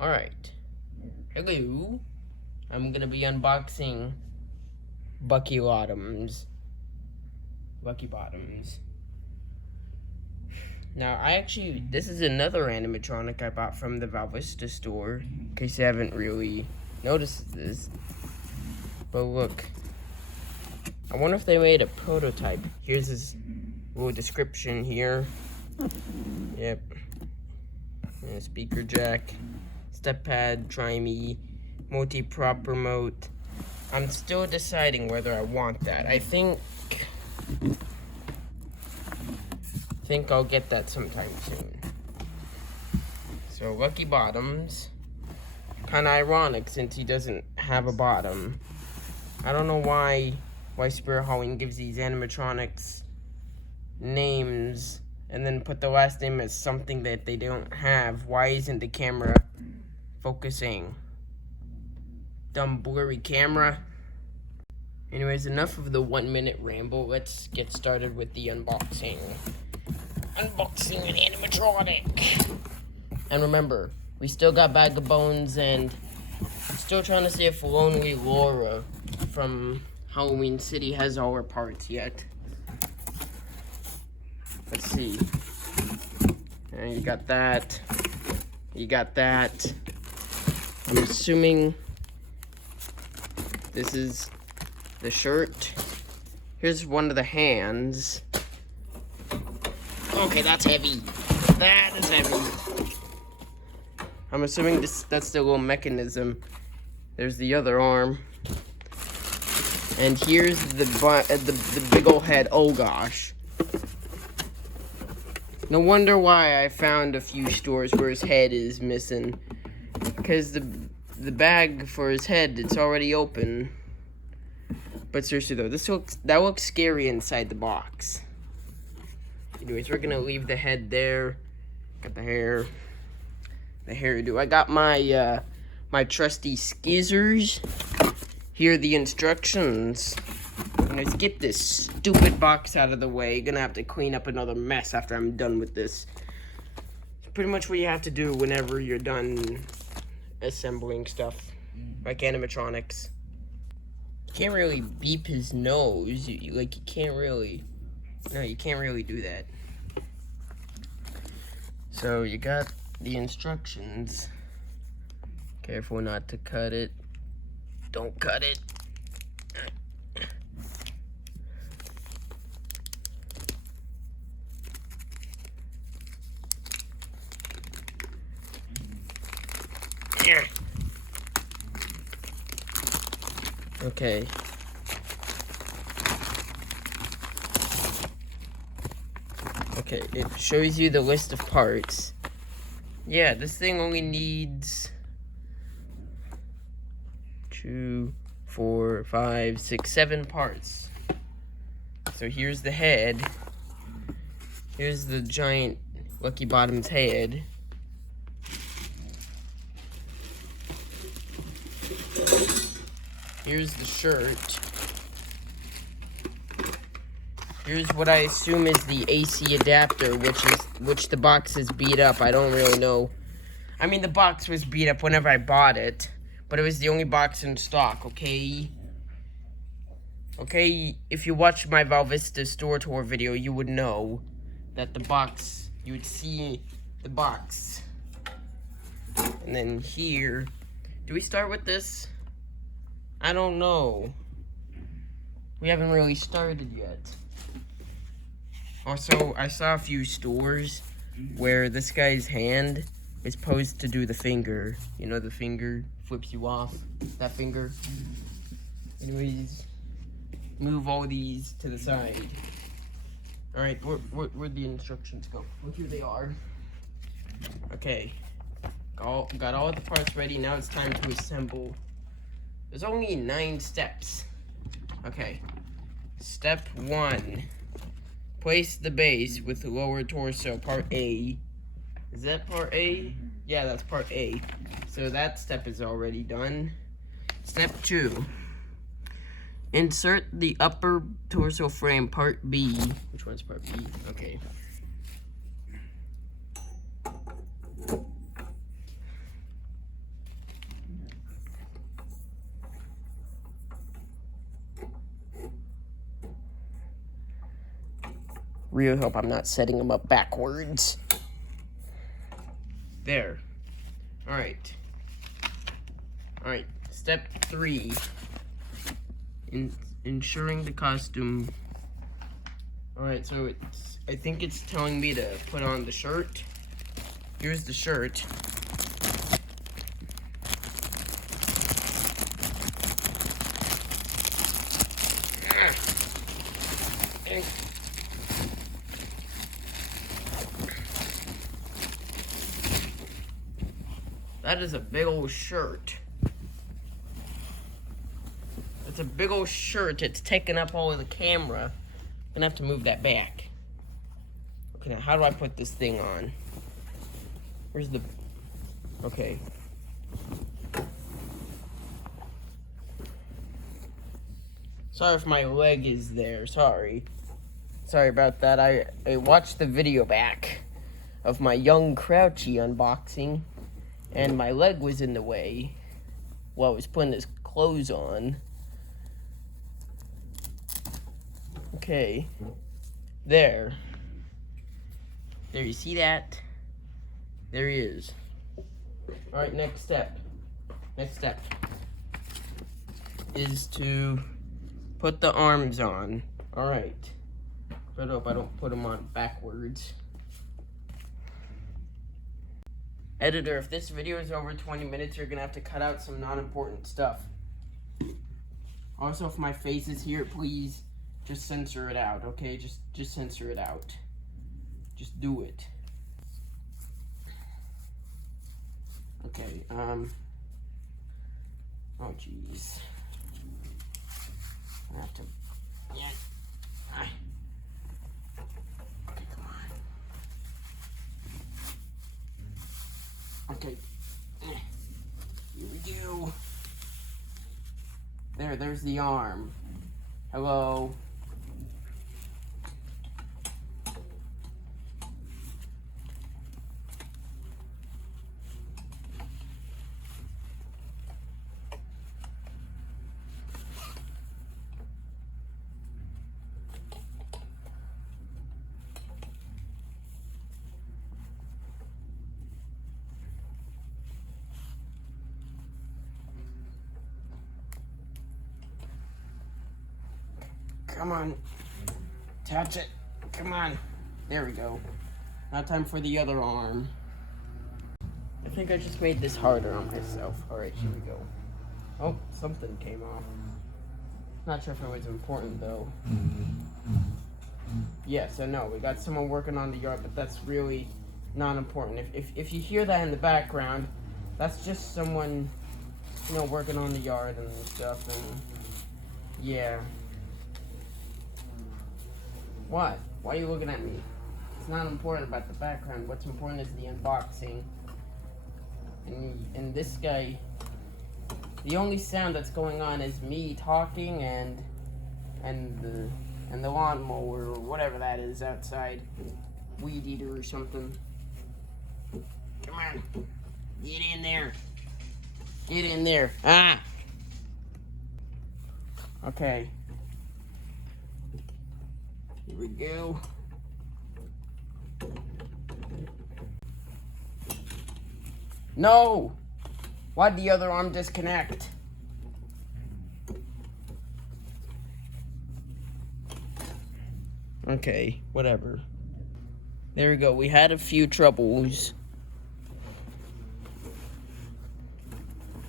Alright. Hello. I'm gonna be unboxing Bucky Bottoms. Now, this is another animatronic I bought from the Valvista store, in case you haven't really noticed this. But look, I wonder if they made a prototype. Here's his little description here. Yep. And a speaker jack, step pad, Try-Me, multi-prop remote. I'm still deciding whether I want that. I think I'll get that sometime soon. So Lucky Bottoms. Kinda ironic since he doesn't have a bottom. I don't know why Spirit Halloween gives these animatronics names and then put the last name as something that they don't have. Why isn't the camera focusing? Dumb blurry camera. Anyways, enough of the 1-minute ramble. Let's get started with the unboxing. Unboxing an animatronic. And remember, we still got Bag of Bones and still trying to see if Lonely Laura from Halloween City has all her parts yet. Let's see. And you got that. You got that. I'm assuming this is the shirt. Here's one of the hands. Okay, that's heavy. That is heavy. I'm assuming that's the little mechanism. There's the other arm. And here's the big old head. Oh gosh. No wonder why I found a few stores where his head is missing. Because the bag for his head, it's already open. But seriously though, that looks scary inside the box. Anyways, we're gonna leave the head there. Got the hair. The hairdo. I got my my trusty skizzers. Here are the instructions. Let's get this stupid box out of the way. Gonna have to clean up another mess after I'm done with this. It's pretty much what you have to do whenever you're done assembling stuff, like animatronics. You can't really beep his nose. You can't really. No, you can't really do that. So you got the instructions. Careful not to cut it. Don't cut it. Okay. Okay, it shows you the list of parts. Yeah, this thing only needs 2, 4, 5, 6, 7 parts. So here's the head. Here's the giant Lucky Bottoms head. Here's the shirt. Here's what I assume is the AC adapter, which the box is beat up. I don't really know. I mean, the box was beat up whenever I bought it, but it was the only box in stock, okay? Okay, if you watched my Valvista store tour video, you would know that the box, you would see the box. And then here, do we start with this? I don't know. We haven't really started yet. Also, I saw a few stores where this guy's hand is posed to do the finger. You know, the finger flips you off. That finger. Anyways, move all these to the side. Alright, where'd the instructions go? Well, here they are. Okay. Got all the parts ready. Now it's time to assemble. There's only 9 steps. Okay. Step 1. Place the base with the lower torso, part A. Is that part A? Yeah, that's part A. So that step is already done. Step 2. Insert the upper torso frame, part B. Which one's part B? Okay. Really hope I'm not setting them up backwards. There. Alright. Alright, step 3. Ensuring the costume. Alright, so I think it's telling me to put on the shirt. Here's the shirt. That is a big old shirt. It's a big old shirt. It's taking up all of the camera. I'm gonna have to move that back. Okay, now how do I put this thing on? Where's the... Okay. Sorry if my leg is there. Sorry. Sorry about that. I watched the video back of my young Crouchy unboxing, and my leg was in the way while I was putting his clothes on. Okay. There, you see that? There he is. Alright, next step. Next step is to put the arms on. Alright. But I hope I don't put them on backwards. Editor, if this video is over 20 minutes, you're gonna have to cut out some non-important stuff. Also, if my face is here, please just censor it out, okay? Just censor it out. Just do it. Okay, oh jeez. I have to, yeah. Okay, come on. Okay. Here we go. There's the arm. Hello. Come on. Touch it. Come on. There we go. Now time for the other arm. I think I just made this harder on myself. Alright, here we go. Oh, something came off. Not sure if it was important though. Yeah, so no, we got someone working on the yard, but that's really not important. If you hear that in the background, that's just someone, you know, working on the yard and stuff, and yeah. What? Why are you looking at me? It's not important about the background. What's important is the unboxing. And this guy, the only sound that's going on is me talking and the lawnmower or whatever that is outside. Weed eater or something. Come on. Get in there. Get in there. Ah! Okay. Here we go. No! Why'd the other arm disconnect? Okay, whatever. There we go. We had a few troubles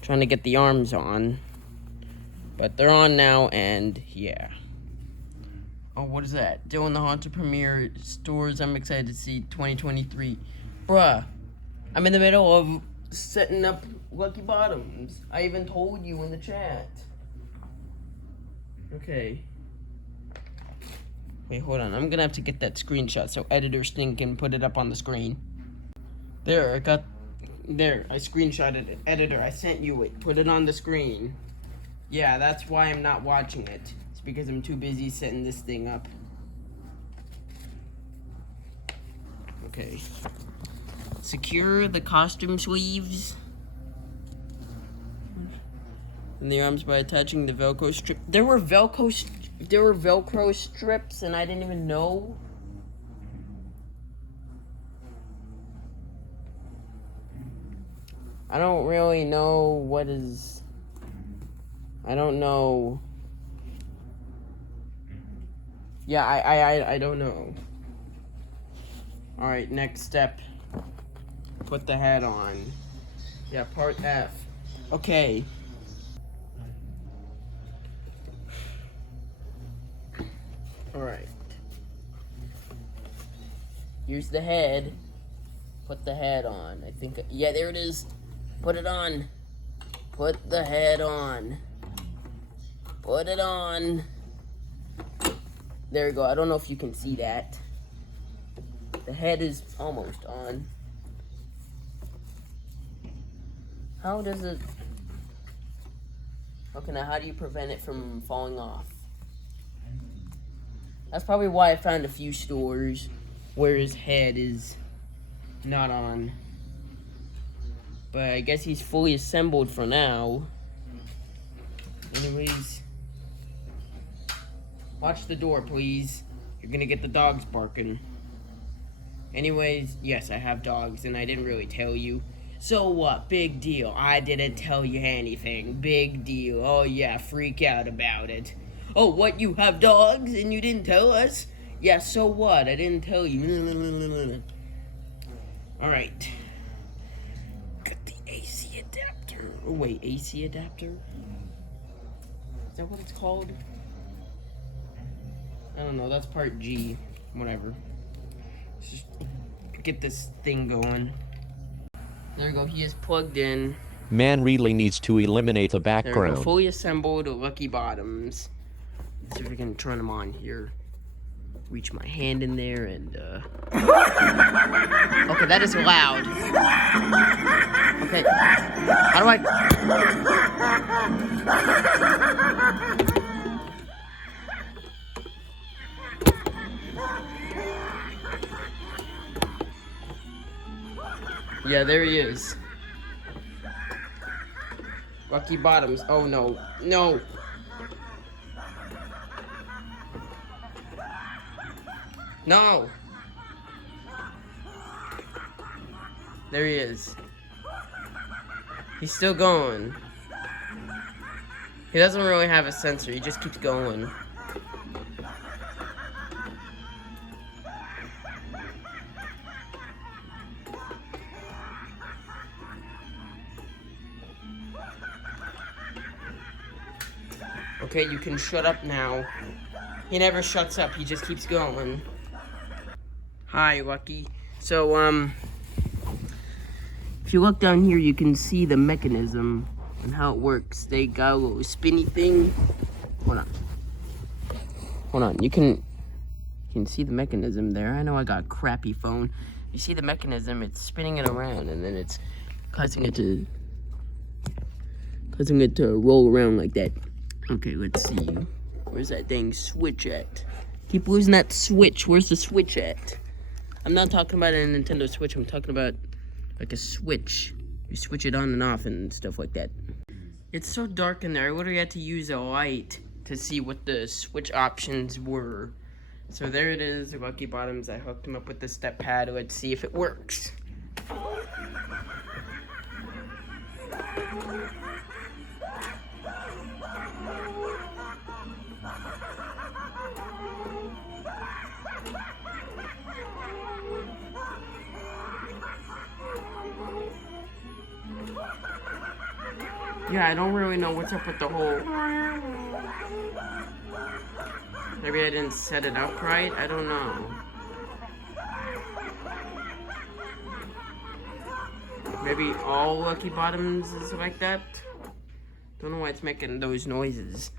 trying to get the arms on, but they're on now, and yeah. Oh, what is that? Dylan the Haunted premiere stores. I'm excited to see 2023. Bruh, I'm in the middle of setting up Lucky Bottoms. I even told you in the chat. Okay. Wait, hold on. I'm gonna have to get that screenshot so Editor Sting can put it up on the screen. There, I screenshotted it. Editor, I sent you it. Put it on the screen. Yeah, that's why I'm not watching it. It's because I'm too busy setting this thing up. Okay. Secure the costume sleeves and the arms by attaching the Velcro strip. There were Velcro strips, and I didn't even know. I don't really know what is... I don't know. Yeah, I don't know. Alright, next step. Put the hat on. Yeah, part F. Okay. Alright. Here's the head. Put the head on. I think... Yeah, there it is. Put it on. Put the head on. Put it on. There we go. I don't know if you can see that. The head is almost on. How does it... Okay, now how do you prevent it from falling off? That's probably why I found a few stores where his head is not on. But I guess he's fully assembled for now. Anyways, watch the door, please. You're gonna get the dogs barking. Anyways, yes, I have dogs, and I didn't really tell you. So what? Big deal. I didn't tell you anything. Big deal. Oh yeah, freak out about it. Oh, what? You have dogs and you didn't tell us? Yeah, so what? I didn't tell you. Alright. Got the AC adapter. Oh wait, AC adapter? Is that what it's called? I don't know, that's part G. Whatever. Let's just get this thing going. There we go, he is plugged in. Man really needs to eliminate the There we go, background. fully assembled Lucky Bottoms. Let's see if we can turn them on here. Reach my hand in there and, Okay, that is loud. Okay, how do I... Yeah, there he is. Lucky Bottoms. Oh no. No. No. There he is. He's still going. He doesn't really have a sensor. He just keeps going. Okay, you can shut up now. He never shuts up, he just keeps going. Hi, Lucky. So, if you look down here, you can see the mechanism and how it works. They got a little spinny thing. Hold on. Hold on, you can see the mechanism there. I know I got a crappy phone. You see the mechanism, it's spinning it around, and then it's causing it to roll around like that. Okay, let's see. Where's that dang switch at? Keep losing that switch. Where's the switch at? I'm not talking about a Nintendo Switch. I'm talking about like a switch. You switch it on and off and stuff like that. It's so dark in there. I literally had to use a light to see what the switch options were. So there it is, the Lucky Bottoms. I hooked them up with the step pad. Let's see if it works. Yeah, I don't really know what's up with the whole... Maybe I didn't set it up right? I don't know. Maybe all Lucky Bottoms is like that? Don't know why it's making those noises.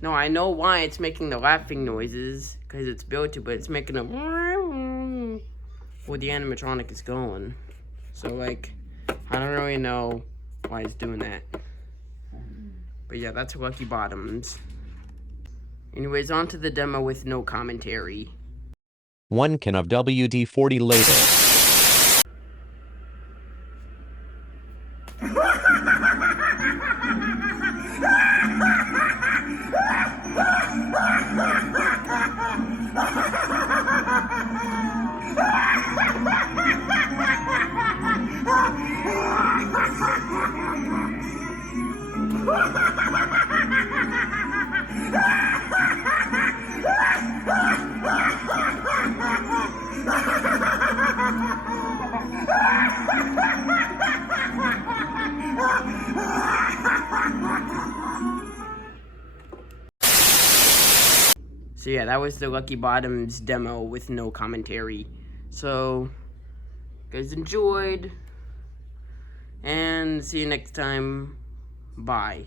No, I know why it's making the laughing noises, because it's built to, but it's making a... Well, the animatronic is going. So, like, I don't really know why it's doing that. But yeah, that's Lucky Bottoms. Anyways, on to the demo with no commentary. 1 can of WD-40 later. So yeah, that was the Lucky Bottoms demo with no commentary. So, guys enjoyed, and see you next time. Bye.